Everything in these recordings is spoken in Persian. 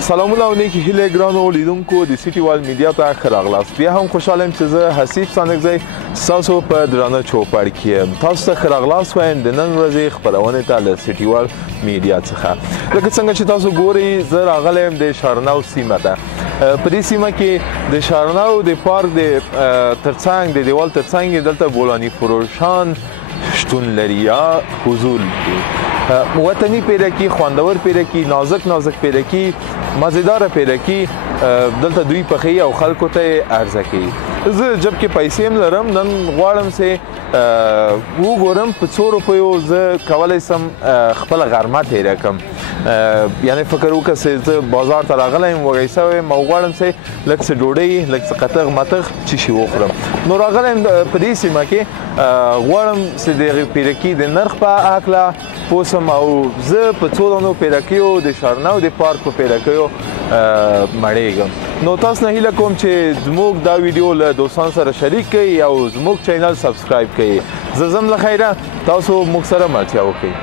سلامونه او نیکی هیله ګرانو لیدونکو د سیټي وال میډیا ته ښه راغلاست. بیا هم خوشحاله یم چې زه حسیب سانکزی ستاسو په درانه چوپړ کې یم. تاسو ته ښه راغلاست وایم د نن ورځې خپرونې ته له سیټي وال میډیا څخه. لکه څنګه چې تاسو ګورئ زه راغلی یم د شارنو سیمه ته. په دې سیمه کې د شارنو د پارک د ترڅنګ د دیوال ترڅنګ دلته بولاني فروشان شتون لري یا حضور لري. وطنی پیرکی، خوندور پیرکی، نازک پیرکی، مزیدار پیرکی دلته دوی پخې او خلکو ته عرضه کوي. زه جب کې پیسې هم لرم نن غواړم چې وګورم په څو روپیو زه کولی شم خپله غرمه تېره کړم. یعنې فکر وکړه چې زه بازار ته راغلی یم وږی شوی یم او غواړم چې لږ څه ډوډۍ لږ څه قطغ مطغ څه شي وخورم. نو راغلی یم په دې سیمه کې غواړم چې د هغې پیرکي د نرخ په هکله پوه شم او زه په څو دانو پیرکیو د شارنو د پارک په پیرکیو مړېږم. نو تاسو نه هیله کوم چې زموږ دا ویډیو له دوستانو سره شریک کړئ او زموږ چینل سبسکرایب کړئ. زه ځم له خیره تاسو موږ سره ملتیا وکړئ.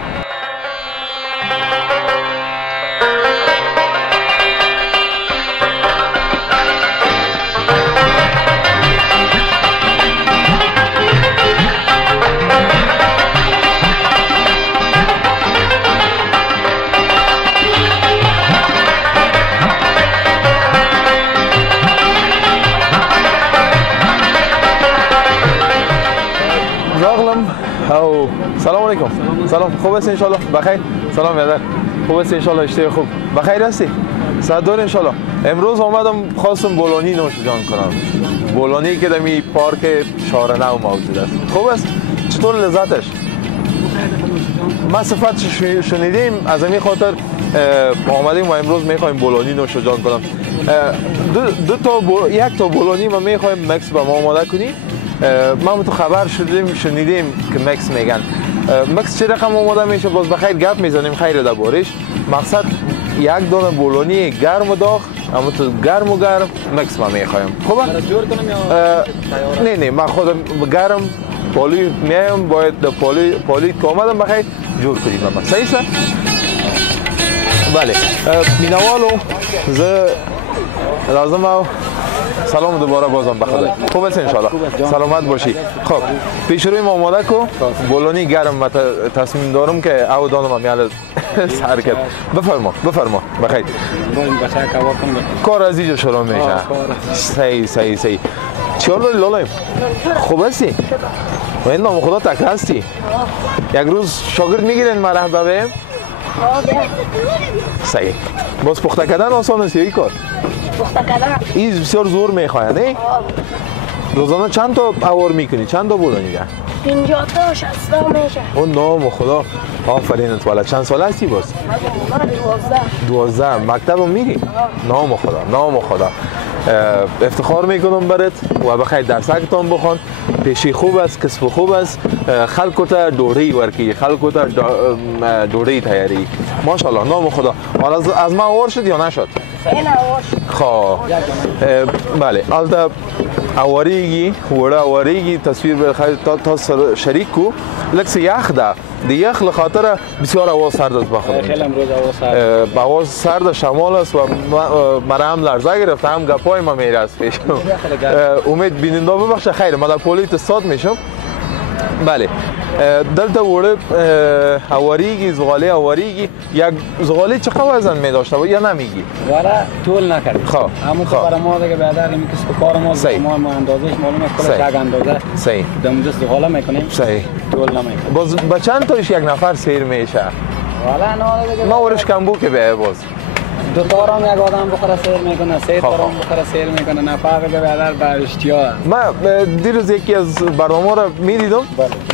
او سلام علیکم. سلام، خوب هستی انشالله؟ بخیر. سلام یادر، خوب هستی انشالله؟ اشته خوب بخیر هستی؟ صد دور انشالله. امروز آمدم خواستم بولانی نوشیدن کنم. بولانی که در می پارک شارنو موجود است. خوب است؟ چطور لذتش؟ ما صفت شنیدیم از همین خاطر آمدیم و امروز میخوایم بولانی نوشیدن کنم. یک تا بولانی ما میخوایم مکس به ما آماده کنی. ما تو خبر شنیدیم که مکس میگن. مکس چه رقم آماده میشه؟ باز بخیر گپ میزنیم خیر دربارش. مقصد یک دانه بولونی گرم و داغ، اما تو گرم مکس ما میخوایم. خوبه؟ جور کنم یا نه من خودم گرم پالی میایم باید پالی که آمدم بخیر جور کنیم ما. صحیح است؟ بله. مینوالو ز لازم سلام دوباره بازم بخدا. خوب است انشالله. سلامت باشی. خب پیش روی ما آماده کو. بولانی گرم من تصمیم دارم که او دانم میال سر کرد. بفرما بخیر. کار از اینجا شروع میشه. صحیح. چیار لالایم؟ خوب هستی؟ و این نام خدا تک هستی؟ یک روز شاگرد میگیرین مرحبا بهم؟ صحیح. باز پخته کردن آسان است یا این کار؟ پخته کردن این بسیار زور میخواد نه؟ روزانه چند تا اوار میکنی؟ چند تا بولانی ده؟ 50 تا 60 تا میشه. اون نام خدا. آفرینت والا. چند سال هستی باز؟ 12. مکتب میری؟ نام خدا. افتخار میکنم برات و بخیر درسکتان بخوان. پیشی خوب است، کسب خوب است. خلکو ته ډوډۍ ورکی، خلکو ته ډوډۍ تیاری. ماشاءالله نام خدا. حالا از ما اور شد یا نشد؟ نه اور شد. خب بله. البته اواریگی وړه اواریگی تصویر به تاسو شریک کو. لکه یخ ده. د یخ له خاطر بسیار هوا سرد است بخدا. خیلی امروز هوا سرد. هوا سرد شمال است و مرا هم لرزه گرفته هم گپای ما میره از پیش. امید بیننده ببخشه خیر ما در پولیت استاد میشم. بله دلته وړه اواریگی زغاله اواریگی یک زغاله چقدر وزن می داشته و یا نمیگی؟ والا طول نکرد. خب اما تو برای ما دیگه بعدا این کسب کار ما ما اندازش معلومه کلا چه اندازه. صحیح. دم دست زغاله میکنیم. صحیح. طول نمیکنه. باز با چند تاش یک نفر سیر میشه؟ والا نه دیگه ما ورش کم بو که به باز. دو تارم یک آدم بخوره سیر میکنه، سه تارم بخوره سیر میکنه، نفر دیگه بعدا بر اشتیا. ما دیروز یکی از برنامه را میدیدم.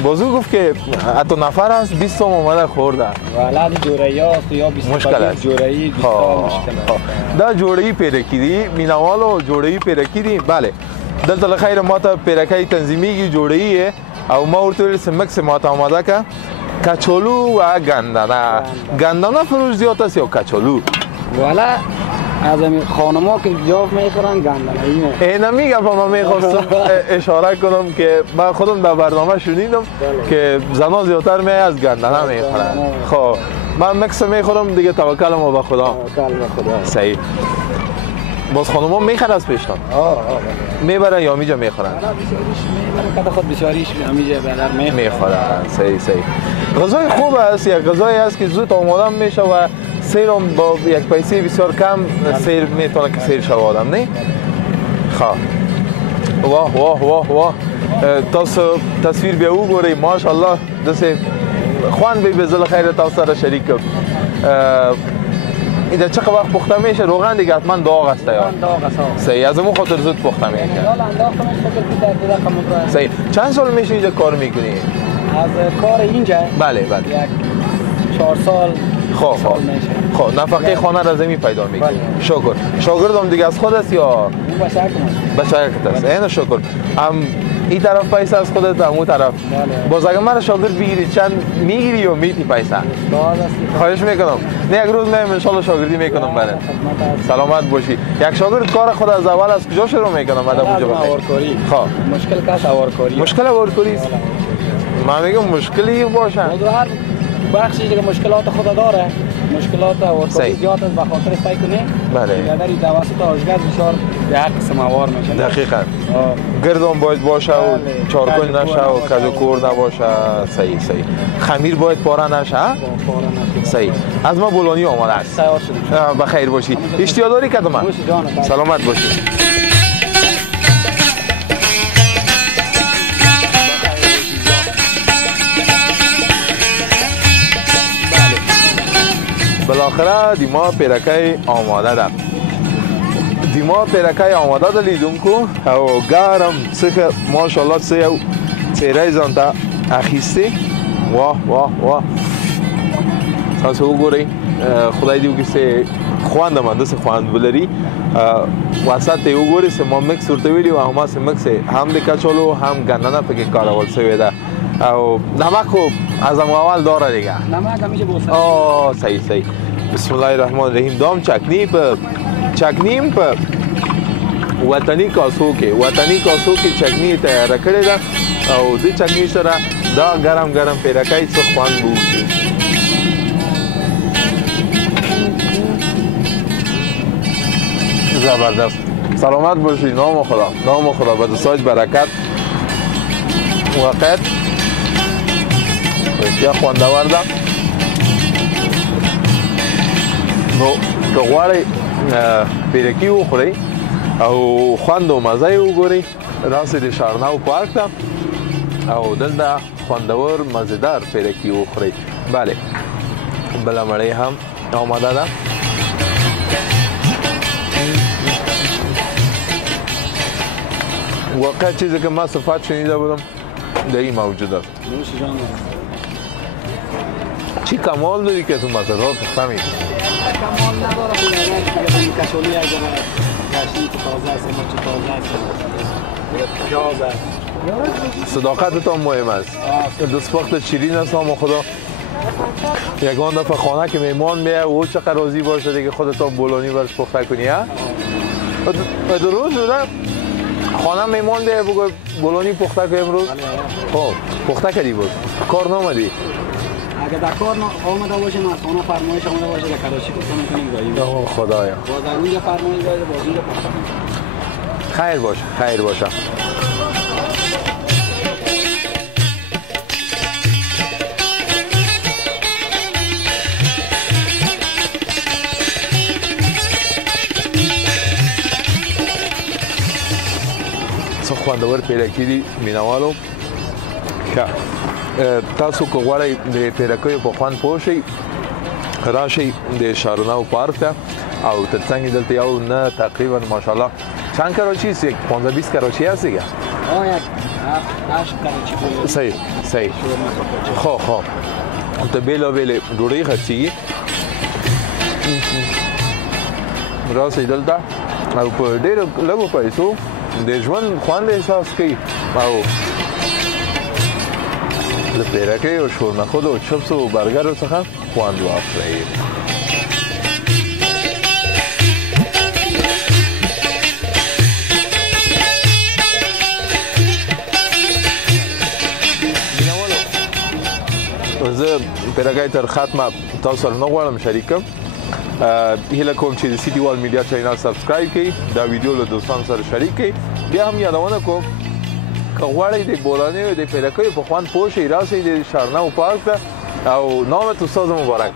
بازو گفت که حتی نفر است 20 تا اومده خورده. والا جورایی است یا 20 تا جورایی 20 تا مشکل. دا جورایی پیرکی دی، مینوالو جورایی پیرکی دی. بله. دلته لخیر ما ته پیرکی تنظیمیږي جوړی او ما ورته ویل سمکس ما ته آماده که کچالو و گندنه فروش زیاد است یا کچالو؟ والا از این خانما که جاف میخورن گندنه اینه میگم ما میخواستم اشاره کنم که من خودم در برنامه شنیدم که زنا زیادتر از گندنه میخورن. خب من مکس میخورم دیگه، توکلم به خدا. توکل به خدا. صحیح. باز خانوما میخرن از پیشتان؟ میبرن یا میجا میخورن؟ میبرن کده خود بسیاریش همیجا بدر میخورن. صحیح صحیح. غذای خوب است، یک غذایی است که زود آماده میشه و سیرم با یک پیسه بسیار کم سیر میتونه که سیر شود آدم، نه؟ خواه. واه واه واه واه. تاسو تصویر بیا وګورئ، ماشاءالله داسې خوند به زل خیر تاسو سره شریک کړم. ایده چقدر وقت پخته میشه؟ روغن دیگه حتما داغ است یا؟ داغ است. صحیح، از اون خاطر زود پخته میشه. صحیح. چند سال میشه اینجا کار میکنی؟ از کار اینجا؟ بله بله. یک 4 سال. خب نفقه خانه را زمین پیدا میکنی. شکر. شاگردم دیگه از خود است یا؟ اون بشکت است. اینو شکر. هم این طرف پیسه از خودت، هم اون طرف. باز اگه من شاگرد بگیری چند میگیری یا میتی پیسه؟ خواهش میکنم. نه یک روز میام ان شاء الله شاگردی میکنم برات. سلامت باشی. یک شاگرد کار خود از اول از کجا شروع میکنم؟ بعد اونجا آوارکاری. خب مشکل کاش آوارکاری. مشکل آوارکاری است. من میگم مشکلی باشه. هر بخشی دیگه مشکلات خود داره. مشکلات آوارکاری زیاد است، به خاطر فکر کنی. بله. در این توسط آشگاز بسیار به حق سماوار میشه. دقیقاً. گردون باید باشه و چارکن نشه و کدو کور نباشه. صحیح صحیح. خمیر باید پاره نشه. صحیح. از ما بولونی آماده است. بخیر باشی. اشتیا داری کدوم؟ سلامت باشی. بالاخره دیما پیرکای آماده ده. دیما پیرکای آماده ده لیدونکو او گرم سخه ماشاءالله سه چهره زانتا اخیسته. واه واه واه. تاسو وګورئ خدای دې وکړي چې خوند من داسې خوند ولري. وسط یې وګورئ چې ما مکس ورته ویلي و، هماسې مکس هم د کچالو هم ګندنه پکې کارول شوې ده او نمک خو از اول داره دیگه. نمک همیشه بوسه. صحیح صحیح. بسم الله الرحمن الرحیم. دام چکنیم په وطني کاسو کې چکنی تیار کړی ده او د چکنی سره دا ګرم پیرکای څه خوند بوسي. زبردست. سلامت باشی. نام خدا به دستاج برکت وقت بسیار خوندور ده. نو که غواړئ پیرکي وخورئ او خوند و مزه یې وګورئ، راسئ د شارناو پارک ته او دلته خوندور مزیدار پیرکي وخورئ. بله بله مړۍ هم آماده ده. واقعا چیزی که من صفت شنیده بودم در این موجود است. چی کمال داری که تو مزدار پخته می‌کنی؟ کمال نداره خود کشولی از کشی که تازه است، مرچ تازه است، پیاز است. صداقت تا مهم است. دستپخت شیرین است نام خدا. یگان دفعه خانه که میمان میه او چقدر راضی باشه دیگه خودت بولونی برش پخته کنی ها؟ درست شده؟ خانه میمان بیه بگو بولونی پخته کنی امروز؟ خب پخته کردی بود؟ کار نامدی؟ اگه در کار آمده باشه ما خانه فرمایش آمده باشه در کراچی پخته میکنیم گاهی. خدایا. باز در اونجا فرمایش داره باز اونجا پخته میکنیم. خیر باشه. خوندور پیرکی دی مینوالو که تاسو که غواړئ د پیرکیو په خوند پوه شئ راشئ د شارناو پارک ته او ترڅنګ یې دلته یو نه تقریبا ماشاءالله چند کراچی است؟ 15-20 کراچی هست دیگه؟ یک 8 کراچی. صحیح. خب ته بیل ډوډۍ خرڅېږي راسئ دلته او په ډېرو لږو پیسو د ژوند خوند احساس کوي او د پیرکۍ او شورنخود او چپس او برګرو څخه خوند واخلئ. زه پیرګای تر ختمه تاسو سره نه غواړم شریکم هیله کوم چې د سیټي وال میډیا چینل سبسکرایب کړئ دا ویډیو له دوستانو سره شریک کړئ بیا هم یادونه کوم که غواړئ د بولانیو د پیرکیو په خوند پوه شئ راسئ د شارنو پارک ته او نامت استاد مبارک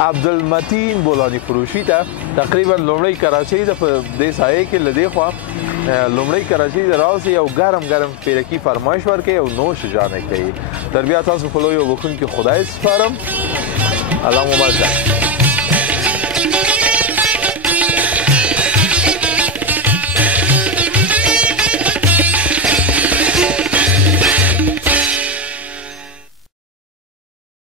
عبدالمتین بولانی فروشی ته تقریبا لومړی کراچۍ ده په دې سایه کې له دې خوا لومړی کراچۍ ته راسئ او ګرم ګرم پیرکي فرمایش ورکړئ او نوش جانې کوي تر بیا تاسو په لوی او بخښونکي خدای سپارم الله مو مل شه